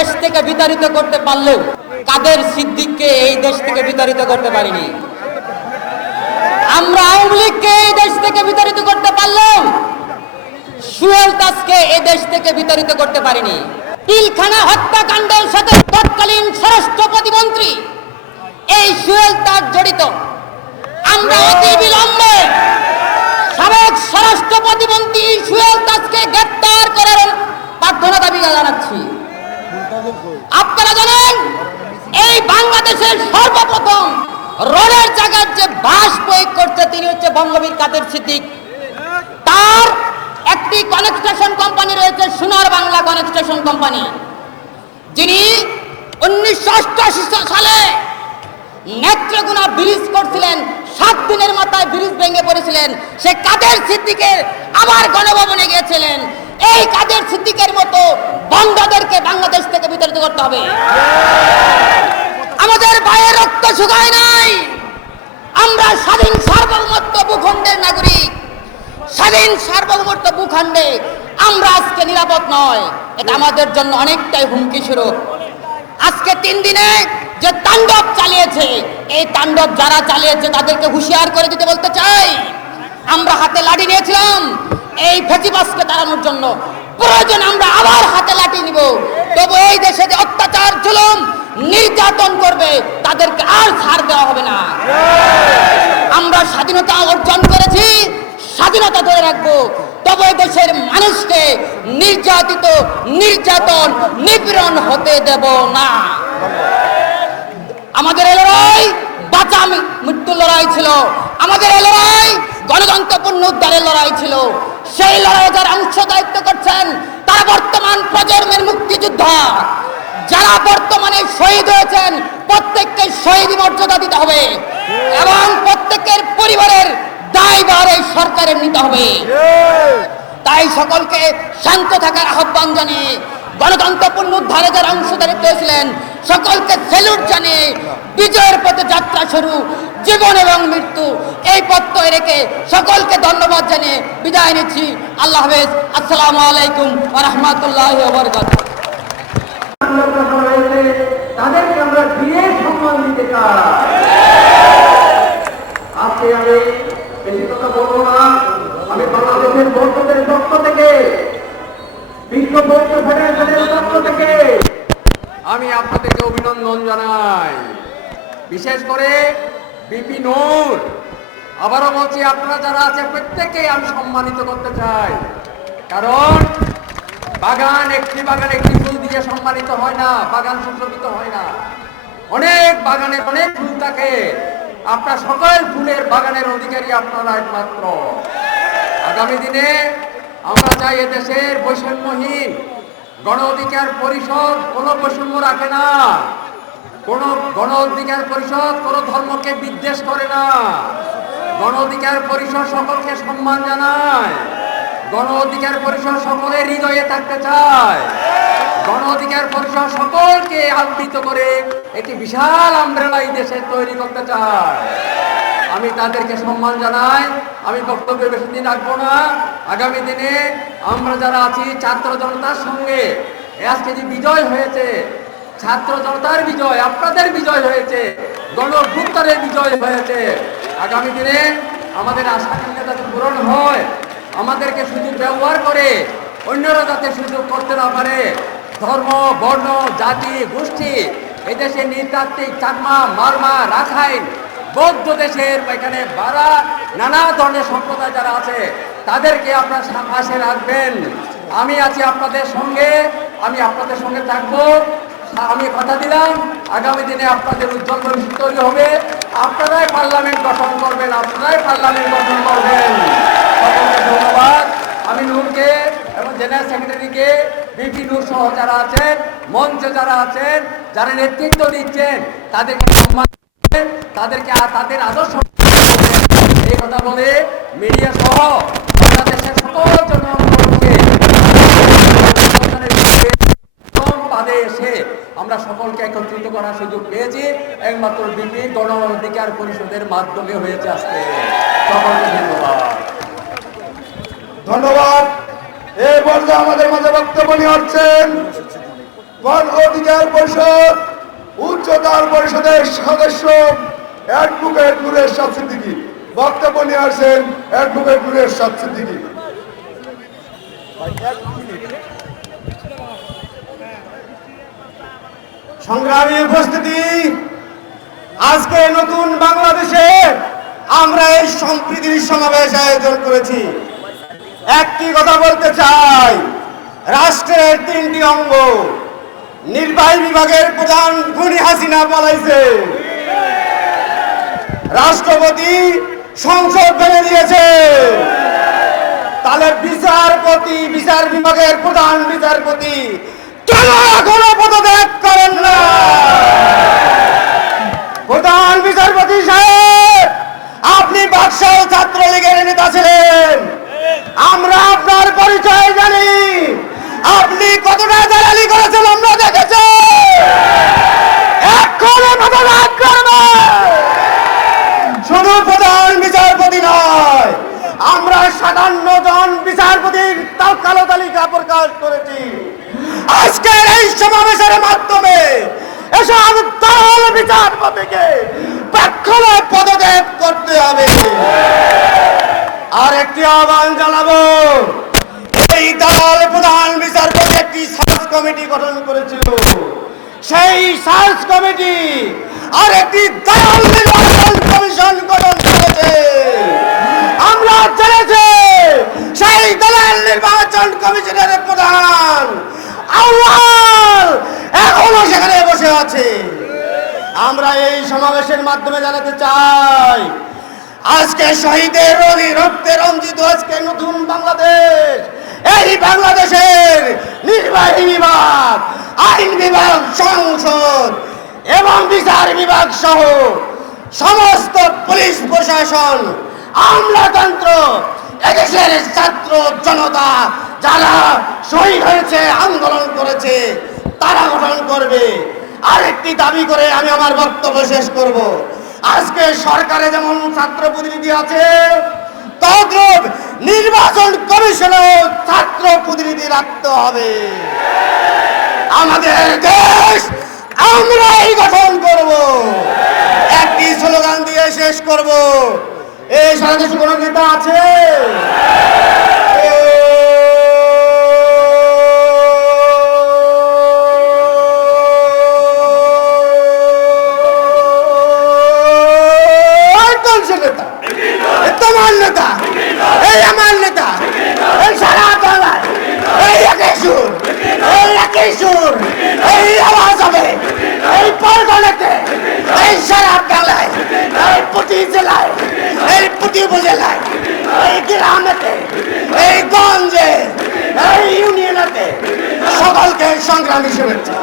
দেশ থেকে বিতাড়িত করতে পারলেও কাদের সিদ্দিককে এই দেশ থেকে বিতাড়িত করতে পারিনি? আমরা আওয়ামী লীগকে এই দেশ থেকে বিতাড়িত করতে পারলেও সুয়েল তাসকে এই দেশ থেকে বিতাড়িত করতে পারিনি। পিলখানা হত্যাকাণ্ডের সাথে তৎকালীন স্বরাষ্ট্র প্রতিমন্ত্রী এই সুয়েল তাস জড়িত। আমরা অতি বিলম্বে সাবেক স্বরাষ্ট্র প্রতিমন্ত্রী সুয়েল তাসকে গ্রেপ্তার করার প্রার্থনা দাবি জানাচ্ছি। আপনারা জানেন, এই বাংলাদেশের সর্বপ্রথম রোডের জায়গার যে বাস প্রয়োগ করছে তিনি হচ্ছে বঙ্গবীর কাদের সিদ্দিক। তার একটি কনেকস্টেশন কোম্পানি রয়েছে, সোনার বাংলা কনেকস্টেশন কোম্পানি যিনি উনিশশো অষ্টআশি সালে নেত্রগুনা ব্রিজ করছিলেন, সাত দিনের মাথায় ব্রিজ ভেঙে পড়েছিলেন। সে কাদের সিদ্দিকের আবার গণভবনে গিয়েছিলেন। এই কাদের সিদ্দিকের মতো বন্ধাদেরকে বাংলাদেশ থেকে বিতাড়িত করতে হবে? আমাদের পায়ে রক্ত শুকায় নাই। আমরা স্বাধীন সার্বভৌমত্ব ভূখণ্ডের নাগরিক। স্বাধীন সার্বভৌমত্ব ভূখণ্ডে আমরা আজকে নিরাপদ নয়। এটা আমাদের জন্য অনেকটাই হুমকি স্বরূপ। আজকে তিন দিনে যে তাণ্ডব চালিয়েছে, এই তাণ্ডব যারা চালিয়েছে তাদেরকে হুঁশিয়ার করে দিতে বলতে চাই। আমরা হাতে লাঠি নিয়েছিলাম। এই ফেসিবাসকে তাড়ানোর জন্য প্রয়োজন আমরা আবার হাতে লাঠি নিব। তবু এই দেশে যে অত্যাচার, জুলুম, নির্যাতন করবে, তাদেরকে আর ছাড় দেওয়া হবে না। আমরা স্বাধীনতা অর্জন করেছি, স্বাধীনতা ধরে রাখব। তবে দেশের মানুষকে নির্যাতিত, নির্যাতন, নিপীড়ন হতে দেব না। আমাদের এই লড়াই, বাঁচা মৃত্যুর লড়াই ছিল। আমাদের এই লড়াই গণতন্ত্র পুনরুদ্ধারের লড়াই ছিল। সেই লড়াইয়ে যারা অংশ দায়িত্ব করছেন তারা বর্তমান প্রজন্মের মুক্তিযোদ্ধা। যারা বর্তমানে শহীদ হয়েছেন প্রত্যেককে শহীদ মর্যাদা দিতে হবে এবং প্রত্যেকের পরিবারের দায়ভার এই সরকারের নিতে হবে। তাই সকলকে শান্ত থাকার আহ্বান জানিয়ে গণতন্ত্র পুনরুদ্ধারে যারা অংশদারিত্ব হয়েছিলেন সকলকে সেলুট জানিয়ে বিজয়ের পথে যাত্রা শুরু, জীবন এবং মৃত্যু। এই পথ রেখে সকলকে ধন্যবাদ জানিয়ে বিদায় নিচ্ছি। আল্লাহ হাফেজ। আসসালামু আলাইকুম রহমতুল্লাহ বরকাত তাদেরকে আমরা সম্মান দিতে চাই আজকে আমি বেশি কথা বলব না আমি বাংলাদেশের বন্ধুদের পক্ষ থেকে বিশ্ব বৌদ্ধ ফেডারেশনের পক্ষ থেকে আমি আপনাদেরকে অভিনন্দন জানাই বিশেষ করে বিপি নূর। আবারও বলছি, আপনারা যারা আছে প্রত্যেকেই আমি সম্মানিত করতে চাই। কারণ বাগান একটি বাগান, একটি ফুল দিয়ে সম্মানিত হয় না, বাগান সুশোভিত হয় না। অনেক বাগানে, অনেক ফুল থাকে। আপনার সকল ফুলের বাগানের অধিকারী আপনারা একমাত্র। আগামী দিনে আমরা চাই এদেশের বৈষম্যহীন গণ অধিকার পরিষদ কোনো বৈষম্য রাখে না। কোন গণ অধিকার পরিষদ কোন ধর্মকে বিদ্বেষ করে না। গণ অধিকার পরিষদ সকলকে সম্মান জানায়। গণ অধিকার পরিষদ সকলের হৃদয়ে থাকতে চায়। গণ অধিকার পরিষদ সকলকে আবৃত করে একটি বিশাল আমব্রেলা এই দেশে তৈরি করতে চায়। আমি তাদেরকে সম্মান জানাই। আমি বক্তব্য বেশি দিন রাখব না। আগামী দিনে আমরা যারা আছি ছাত্র জনতার সঙ্গে আজকে যে বিজয় হয়েছে ছাত্র জনতার বিজয়, আপনাদের বিজয় হয়েছে গণভুত্তরের বিজয় হয়েছে। আগামী দিনে আমাদের আশা যাতে পূরণ হয়, আমাদেরকে সুযোগ ব্যবহার করে, অন্যরা যাতে সুযোগ করতে না পারে, ধর্ম, বর্ণ, জাতি, গোষ্ঠী, এদেশে নৃতাত্ত্বিক চাকমা, মারমা, রাখাইন, বৌদ্ধ দেশের এখানে বাড়া নানা ধরনের সম্প্রদায় যারা আছে, তাদেরকে আপনার পাশে রাখবেন। আমি আছি আপনাদের সঙ্গে, আমি আপনাদের সঙ্গে থাকব। আমি কথা দিলাম, আগামী দিনে আপনাদের উজ্জ্বল ভবিষ্যৎ তৈরি হবে। আপনারাই পার্লামেন্ট গঠন করবেন, আপনারাই পার্লামেন্ট গঠন করবেন। ধন্যবাদ। আমি নূরকে এবং জেনারেল সেক্রেটারিকে বিপি নূর সহ যারা আছেন, মঞ্চে যারা আছেন, যারা নেতৃত্ব দিচ্ছেন, তাদেরকে সম্মান তাদেরকে তাদের আদর্শ এই কথা বলে মিডিয়া সহ বাংলাদেশের সকল জনগণকে প্রথম পাদে এসে আমরা সকলকে একত্রিত করার সুযোগ পেয়েছি। একমাত্র বিপি গণ অধিকার পরিষদের মাধ্যমে হয়েছে আজকে। সকলকে ধন্যবাদ। ধন্যবাদ। পর্যায়ে আমাদের মাঝে বক্তব্য নিয়ে আসছেন। গণ অধিকার পরিষদ, উচ্চতর পরিষদের সদস্য অ্যাডভোকেট নুরের সাদ বক্তব্য নিয়ে আসছেন অ্যাডভোকেট নুরের সাদ সিদ্দিকী। সংগ্রামী উপস্থিতি, আজকে নতুন বাংলাদেশে আমরা এই সম্প্রীতির সমাবেশ আয়োজন করেছি। একটি কথা বলতে চাই, রাষ্ট্রের তিনটি অঙ্গ, নির্বাহী বিভাগের প্রধান খুনি হাসিনা বলাইছে রাষ্ট্রপতি সংসদ ভেঙে দিয়েছে। তাহলে বিচারপতি, বিচার বিভাগের প্রধান বিচারপতি কেন এখনও পদত্যাগ করেন না। প্রধান বিচারপতি সাহেব, আপনি বাদশাহ ছাত্রলীগের নেতা ছিলেন। আমরা আপনার পরিচয় জানি। আপনি কতটা দালালি করেছেন আমরা দেখেছি। এক্ষণে পদত্যাগ করবেন শুধু প্রধান বিচারপতি নয়, আমরা সাতান্ন জন বিচারপতির কালো তালিকা প্রকাশ করেছি। আজকের এই সমাবেশের মাধ্যমে এসব দল বিচারপতিকে প্রেক্ষণে পদত্যাগ করতে হবে। আর একটি আহ্বান জানাব, এই দল প্রধান বিচারপতি একটি সার্চ কমিটি গঠন করেছিল। সেই সার্চ কমিটি আর একটি দয়াল নির্বাচন কমিশন গঠন করেছে। আমরা জেনেছি সেই দলের নির্বাচন কমিশনের প্রধান আউয়াল এখনও সেখানে বসে আছে। আমরা এই সমাবেশের মাধ্যমে জানাতে চাই, আজকে শহীদের রক্তে রঞ্জিত আজকে নতুন বাংলাদেশ। এই বাংলাদেশের নির্বাহী বিভাগ, আইন বিভাগ, সংসদ এবং বিচার বিভাগ সহ সমস্ত পুলিশ প্রশাসন, আমলাতন্ত্র এদেশের ছাত্র জনতা যারা শহীদ হয়েছে, আন্দোলন করেছে, তারা গঠন করবে। আরেকটি দাবি করে আমি আমার বক্তব্য শেষ করব। আজকে সরকারে যেমন ছাত্র প্রতিনিধি আছে, তদ্রুপ নির্বাচন কমিশনেও ছাত্র প্রতিনিধি রাখতে হবে। আমাদের দেশ আমরাই গঠন করব। একটি স্লোগান দিয়ে শেষ করব। এই সারা দেশে কোনো নেতা আছে এই কোন সে নেতা এ তোমার নেতা এই আমার নেতা এই সারা বাংলায় এই একই সুর এই একই সুর এই আওয়াজ হবে এই পরগনাতে এই সারা বাংলায় এই প্রতি জেলায় এই প্রতি উপজেলায় এই গ্রামেতে এই গঞ্জে এই ইউনিয়নেতে সকলকে সংগ্রামী শুভেচ্ছা